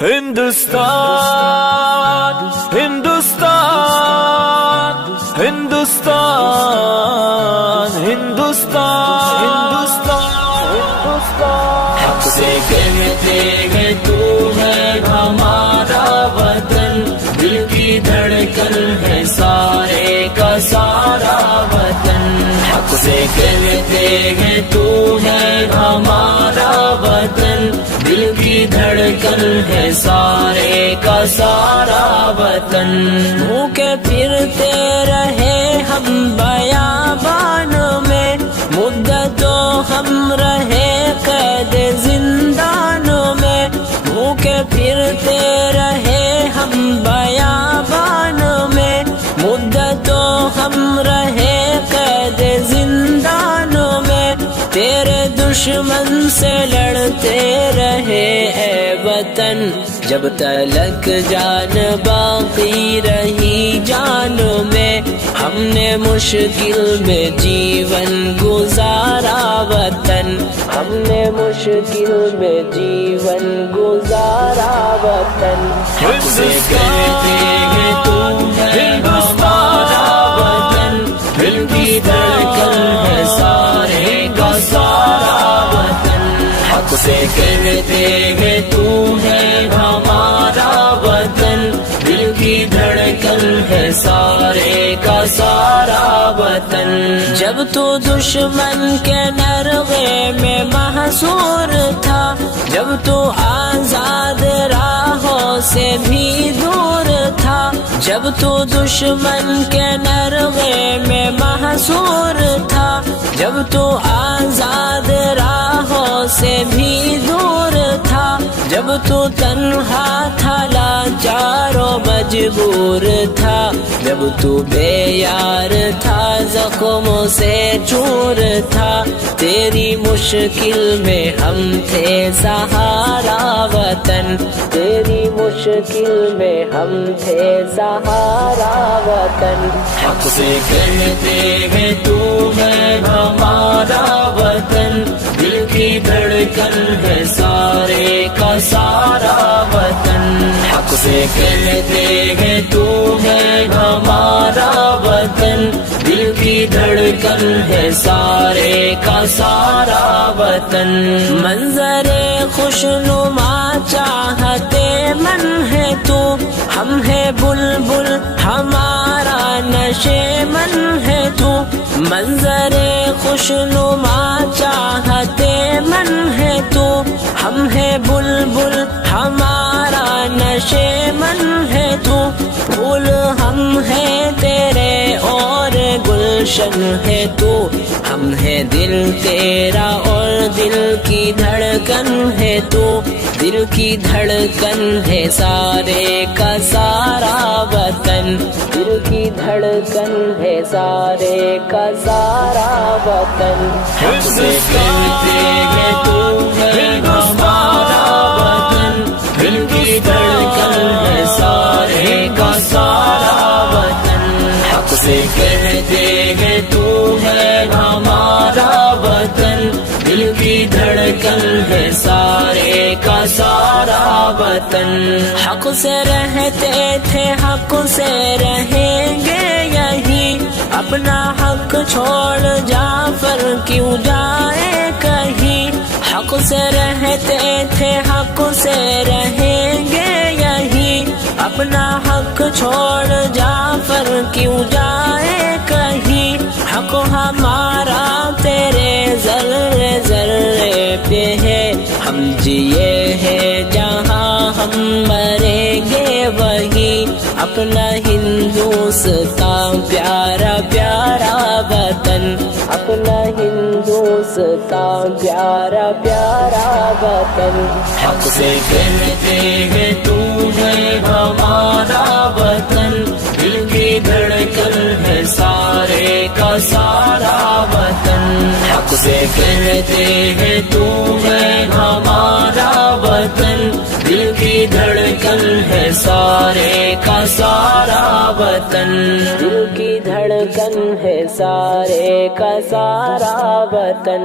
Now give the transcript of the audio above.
ہندوستان ہندوستان ہندوستان ہندوستان ہندوستان حق سے کہتے ہیں تو ہے ہمارا وطن، دل کی دھڑکن ہے سارے کا سارا وطن۔ حق سے کہتے ہیں تو ہے ہمارا وطن، دل کی دھڑکن ہے سارے کا سارا وطن۔ بھوکے پھرتے رہے ہم بیابان میں، مدتوں ہم رہے قید زندانوں میں۔ بھوکے پھرتے رہے ہم بیابان میں، مدتوں ہم رہے قید زندانوں میں۔ تیرے دشمن سے لڑتے رہے اے وطن، جب تلک جان باقی رہی جانوں میں۔ ہم نے مشکل میں جیون گزارا وطن، ہم نے مشکل میں جیون گزارا وطن۔ حق سے کہتے ہیں تو ہے ہمارا وطن، دل کی دھڑکن ہے سارے کا سارا وطن۔ حق سے کہتے ہیں تو ہے ہمارا وطن، دل کی دھڑکن ہے سارے کا سارا وطن۔ جب تو دشمن کے نرغے میں محصور تھا، جب تو آزاد راہوں سے بھی دور تھا، جب تو دشمن کے نرغے میں محصور تھا، جب تو آزاد راہوں سے بھی دور تھا، جب تو تنہا تھا لاچار و مجبور تھا، جب تو بے یار تھا زخموں سے چور تھا۔ تیری مشکل میں ہم تھے سہارا وطن، تیری مشکل میں ہم تھے سہارا وطن۔ حق سے کہتے ہیں تو ہے ہمارا وطن، دل کی دھڑکن ہے سارے کا سارا وطن۔ حق سے کہتے ہیں تو ہے ہمارا وطن، دل کی دھڑکن ہے سارے کا سارا وطن۔ منظر خوشنما چاہتے من ہے تو، ہم ہے بلبل ہمارا نشے من ہے تو۔ منظر خوشنما چاہتے من ہے تو، ہم ہے بلبل ہمارا نشے من ہے تو۔ پھول ہم ہے تیرے اور گلشن ہے تو، ہم ہے دل تیرا اور دل کی دھڑکن ہے تو۔ دل کی دھڑکن ہے سارے کا سارا وطن، دل کی دھڑکن ہے سارے کا سارا وطن۔ حق سے کہتے ہیں تو ہے ہمارا وطن، دل کی دھڑکن ہے سارے کا سارا وطن۔ حق سے کہتے ہیں تو ہے ہمارا وطن، دل کی دھڑکن ہے سارے کا سارا وطن۔ حق سے رہتے تھے حق سے رہیں گے یہی، اپنا حق چھوڑ جعفر کیوں جائے کہیں۔ حق سے رہتے تھے حق سے رہیں گے یہی، اپنا حق چھوڑ جعفر کیوں جائے کہیں۔ حق ہمارا تیرے ذرے ذرے پہ ہے، ہم جیے ہیں جہاں ہم مریں گے وہی۔ اپنا ہندوستان پیارا پیارا وطن، اپنا ہندوستان پیارا پیارا وطن۔ حق سے کہتے ہیں تو ہے ہمارا وطن، دل کی دھڑکن ہے سارے کا سارا وطن۔ حق سے کہتے ہیں تو ہے ہمارا وطن، دل کی دھڑکن ہے سارے کا سارا وطن۔ دل کی دھڑکن ہے سارے کا سارا وطن۔